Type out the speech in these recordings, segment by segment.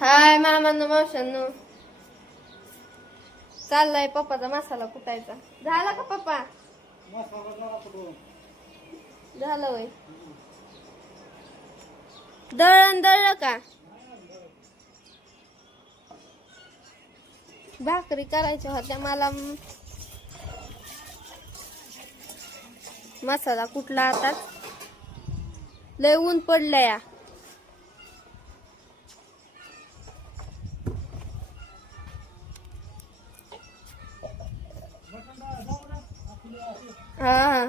हाय मामांनो मावशांनो, चाललाय पप्पाचा मसाला कुटायचा. झाला का पप्पा? झालं वय. दळण दळलं का? भाकरी करायच्या होत्या मला. मसाला कुठला आता? लय ऊन पडलं या. हा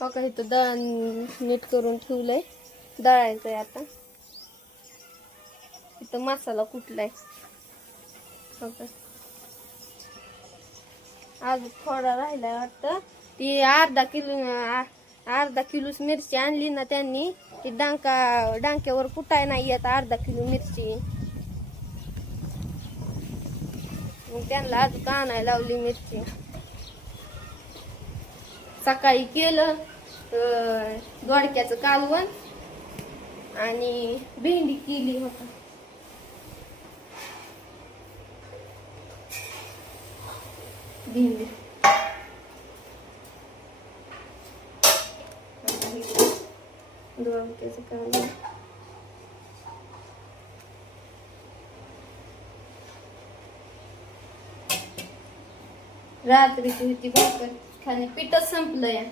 बघा इथं दळण नीट करून ठेवलंय. दळायचंय आता. इथं मसाला कुठलाय बघा. आज थोडा राहिलाय वाटतं. ती अर्धा किलो मिरची आणली ना त्यांनी. ती डांक्यावर कुटाय नाही येत अर्धा किलो मिरची. मग त्यांना आज आणायला लावली मिरची. सकाळी केलं दोडक्याचं कालवण आणि भेंडी केली होता. भेंडी दोडक्याचं कालवण. रात्रीची होती भाकर खाली, पीठच संपलंय.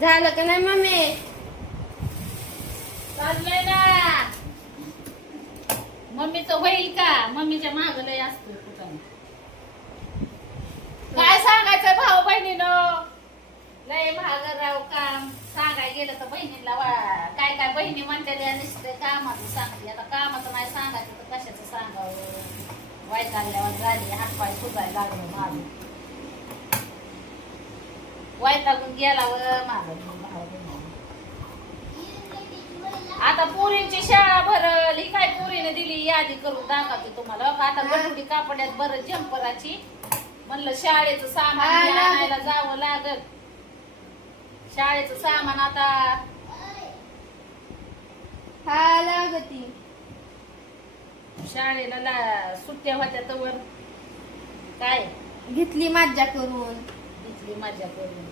झालं का नाही मम्मी? चाललंय ना. मम्मीचं होईल का? मम्मीच्या माग लय असतो कुठं. काय सांगायचं भाऊ बहिणीनं? लय महाग राव काम. सांगाय गेलं तर बहिणीला काय काय बहिणी म्हणते नुसते कामाचं सांगते. आता कामाचं नाही सांगायचं तर कशाचं सांगावं. वैतागल्यावर झाली, हातपाय सुजायला लागलं माझं. वैतागून गेला व माझं भाऊ बहिणी. आता पोरींची शाळा भरल. ही काय पोरीने दिली यादी करून दाखवते तुम्हाला. आता गठुडी कापड्यात भरल जम्पराची. म्हणलं शाळेचं सामान आणायला जावं लागल. शाळेचं सामान आता हा लागती. शाळेला सुट्ट्या होत्या तवर काय घेतली मज्जा करून, इथली मजा करून.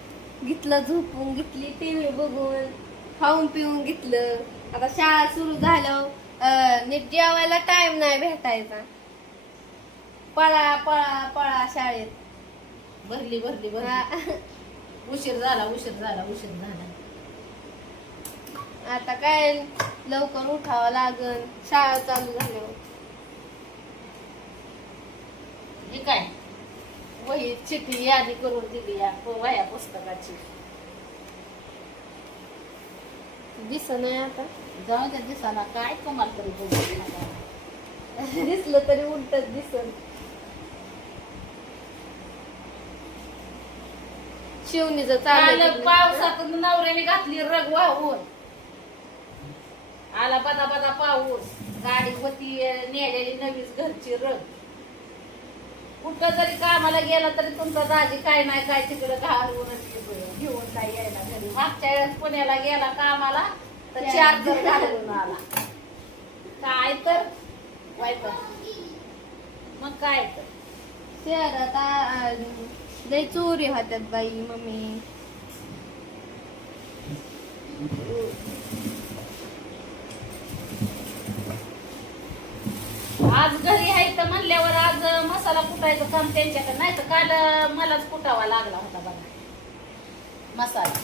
घेतलं झोपून, घेतली टीव्ही बघून, खाऊन पिऊन घेतलं. आता शाळा सुरू झालं नीट जेवायला टाइम नाही भेटायचा. पळा पळा पळा शाळेत. भरली भरली भरली. उशीर झाला उशीर झाला उशीर झाला. आता काय लवकर उठावं लागल शाळा चालू झाल्यावर. हे काय वही चिठी यादी करून दिली या वह्या पुस्तकाची. दिसत नाही आता. जाऊ त्या दिसाला काय कमाल तरी बोलू. दिसलं तरी उलटच दिसत. शिवणीचं चाललं. पावसात नवऱ्याने घातली रग वाहून. आला बदा बदा पाऊस. गाडी होती नेलेली नवीच घरची रग. कुठं जरी कामाला गेला तरी तुमचा दाजी काय नाही काय तिकडे घालून घेऊन काय यायला घरी. मागच्या वेळेस पुण्याला गेला कामाला तर 4 जर घालून आला. काय तर वाईट. मग काय तर शहरात लय चोरी होत्यात बाई मम्मी. आज घरी आहे तर म्हणल्यावर आज मसाला कुटायचं काम त्यांच्याकडे नाही तर काल मलाच कुटावा लागला होता बघा मसाला.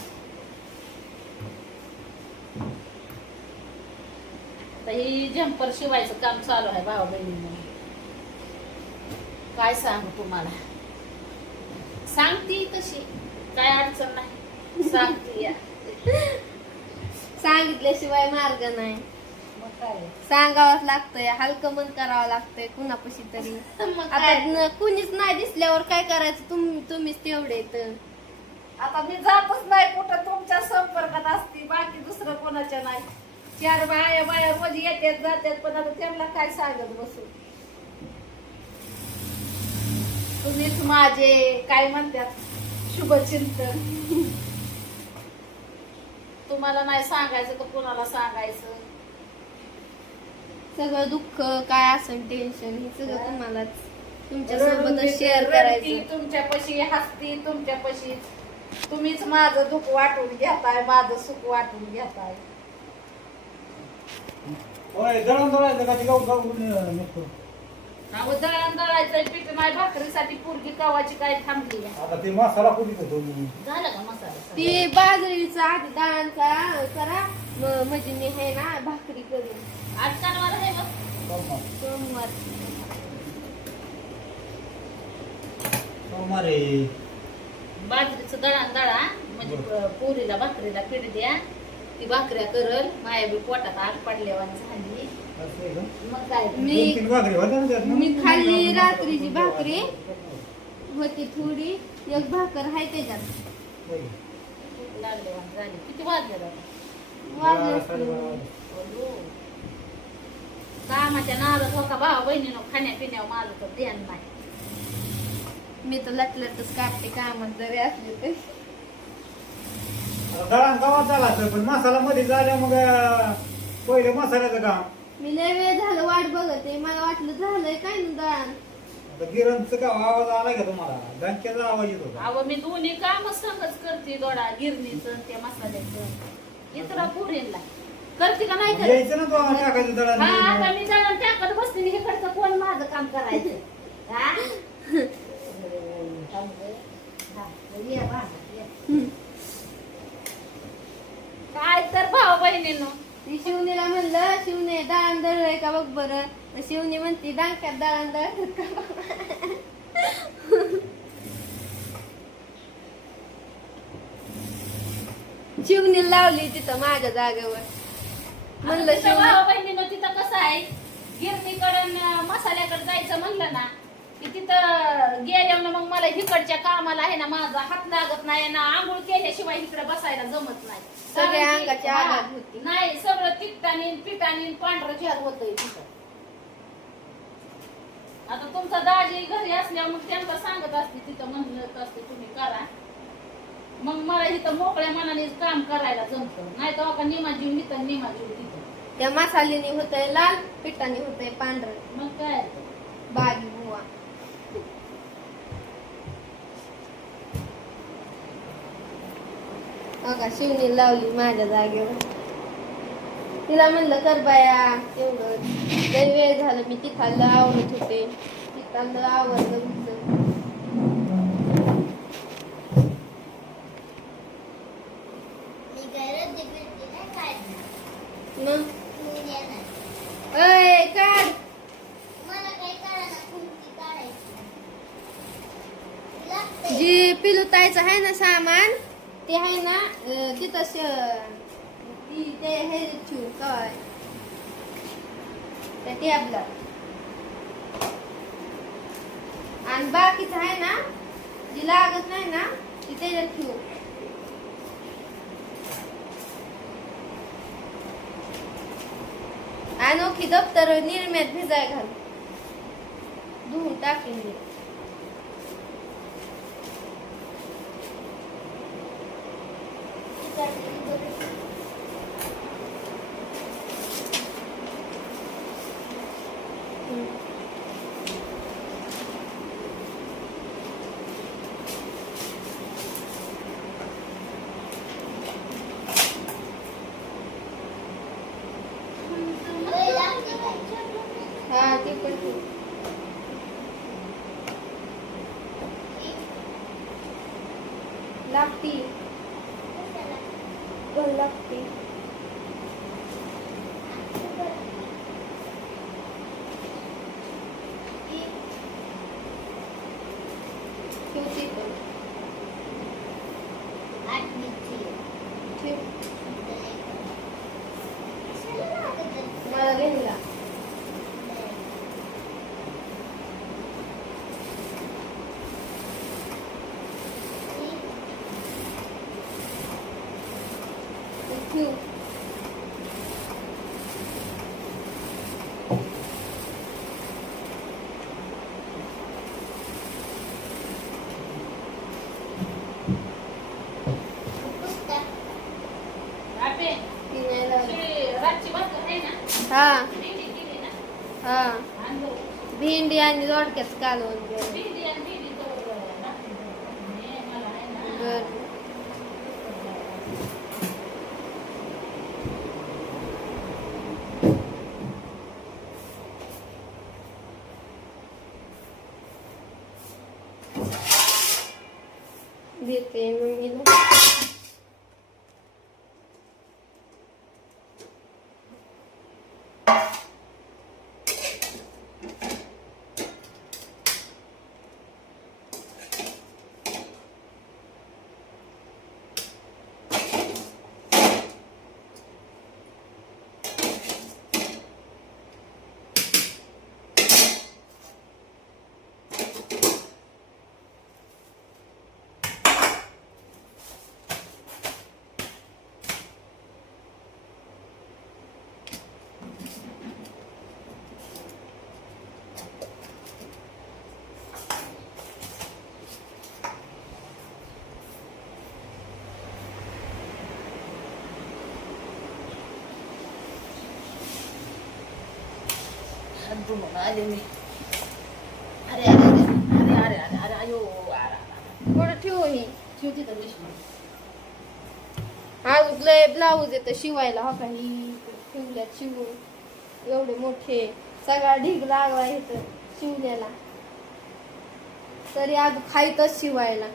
तर ही जम्पर शिवायचं काम चालू आहे भाऊ बहिणींना. काय सांगू तुम्हाला. सांगती तशी काय अडचण नाही. सांगती या. सांगितल्याशिवाय मार्ग नाही. मग काय सांगावंच लागतंय. हलकं मन करावं लागतंय कुणापाशी तरी. आता कुणीच नाही दिसल्यावर काय करायचं. तुम्हीच तेवढे तर. आता मी जातच नाही कुठं. तुमच्या संपर्कात असते बाकी दुसरं कोणाच्या नाही. 4 बाया रोज येतात जातात पण आता त्यांना काय सांगत बसू. तुम्हीच माझे काय म्हणतात शुभचिंतन. तुम्हाला नाही सांगायचं तर कोणाला सांगायचं. सगळं दुःख काय असेल टेन्शन हे सगळं तुम्हालाच तुमच्या सोबतच रडती, शेअर रडती करायचं. तुमच्यापाशी, हसती तुमच्यापाशी. तुम्हीच माझं दुःख वाटून घेताय, माझं सुख वाटून घेताय. होय दळण दळायचं का ते गाव गाव नको. अहो दळण दळायचं पीठ नाही, भाकरीसाठी पोरगी कवाची काय थांबली आहे. आता ते मसाला कुठे होतो मी झालं का मसाला? ती बाजरीचा आधी डाळांचा करा म्हणजे मी आहे ना भाकरी करून आज शनिवार आहे बघ. सोमवार. सोमवारे बाजरीचं दळण दळा म्हणजे पोरीला भाकरीला पीठ द्या. ती भाकऱ्या करल, माया बी पोटात आग पडल्यावानी झाली. असं आहे का? मग काय मी 2-3 भाकरी होत्या ना त्यात ना? मी खाल्ली रात्रीची भाकरी होती थोडी, एक भाकर आहे त्याच्यात. होय. भूक लागल्यावानी झाली. किती वाजले आता? वाजले 12:30. कामाच्या नादात होता भाऊ बहिणीनं खाण्यापिण्यावर माझं तर ध्यान नाही. मी तर लटलटच काढते कामात जरी असले तरी. आता दळण गावात झाला असं, पण मसाला मध्ये झाल्या मग पहिले मसाल्याचं काम. मी लय वेळ झालं वाट बघते, मला वाटलं झालंय काय ना दळण. आता गिरणचं का आवाज आलाय का तुम्हाला? धनक्याचा आवाज येत होता. अहो मी दोन्ही काम संगच करते, दोडा गिरणीचं आणि त्या मसाल्याचं. इतर पोरींना करते का नाही करत? यायचं ना तो टाकायचं दळण. हा आता मी दळण टाकत बसते आणि इकडचं कोण माझं काम करायचं? हा? हा, ये बा, ये. काय तर भाऊ बहिणीनं ती शिवणीला म्हणलं शिवणे दळण दळलंय का बघ बरं. मग शिवणी म्हणते डांक्यात दळण दळत का. शिवणी लावली तिथं माझ्या जागेवर. म्हणलं तिथं शिवणी भाऊ बहिणीनं तिथं कसं आहे, गिरणीकडं मसाल्याकडे जायचं म्हणलं ना की तिथं गेल्यावर मग मला इकडच्या कामाला आहे ना माझा हात लागत नाही ना, आंघोळ केल्याशिवाय इकडे बसायला जमत नाही. सगळ्या कारण की- अंगाची हा, आगात होती. नाही सगळं तिखटाने पिठाने पांढरं झार होतंय तिथं. आता तुमचा दाजी घरी असल्यावर मग त्यांना सांगत असते, तिथं म्हणत असते तुम्ही करा. मग मला इथं मोकळ्या मनाने काम करायला जमतं. नाही तर निमा जीव इथं निमा जीव तिथं. त्या मसाल्याने होतंय लाल, पिठाने होतंय पांढरं. मग काय बागी बुवा. बघा शिवणी लावली माझ्या जागेवर. तिला म्हणलं कर बाया तेवढं. लय वेळ झालं मी तिथाला आवडत होते, तिथाला आवडलं होतं. मग अय काढ. जी पिलुतायचं आहे ना सामान ते आहे ना तिथं ते हे ठेवू काय त्या टेबला. आणि बाकीचं आहे ना जी लागत नाही ना ती त्याच्यात ठेवू. अनोखी दप्तर निरम्यात भिजाय घाल, धुवून टाकेन मी. हा ते पण ठेव. लागती गल लागती. ठेवते पण ठेव. मला घ्यायला ठेव. हा भेंडी केली ना हा आणलं भेंडी आणि दोडक्याच कालवण बर भेंडी आणि भेंडी तर मला आहे ना बर देते मम्मीला धुवून आले मी अरे अरे अरे अरे अरे अरे अयो थोडं ठेवू ही ठेवते तर विषय आज लय ब्लाऊज येतं शिवायला हो का ही ठेवल्यात शिवून एवढे मोठे सगळा ढीग लागला इथं शिवल्याला तरी आज खायतच शिवायला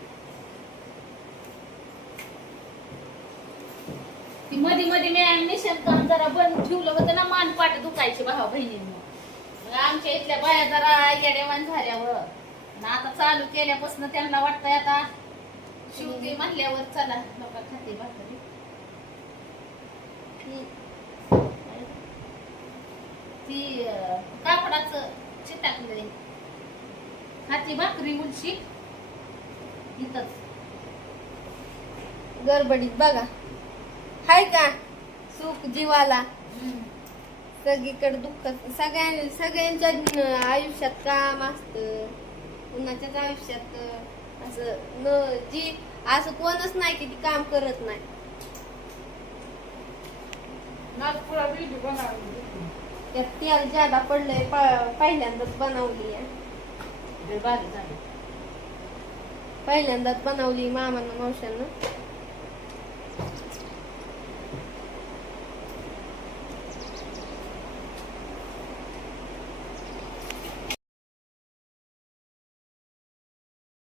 ती मध्ये मध्ये मी मिशन काम जरा बंद ठेवलं होतं ना मानपाट दुखायची भावा बहिणींना मग आमच्या इथल्या बाया जरा येडेवान झाल्यावर आणि आता चालू केल्यापासून त्यांना वाटतंय आता शिवते म्हणल्यावर चला लोक खाते भाकरी ती कापडाचं चिटाकलंय खाती भाकरी उलशी इथंच गडबडीत बघा हाय का सुख जीवाला सगळीकडे दुःख सगळ्यांच्या आयुष्यात काम असतं कुणाच्याच आयुष्यात असं न जी असं कोणच नाही की ती काम करत नाही त्यात तेल ज्यादा पडलंय पहिल्यांदाच बनवली बारीक झाली पहिल्यांदाच बनवली मामानं मावशानं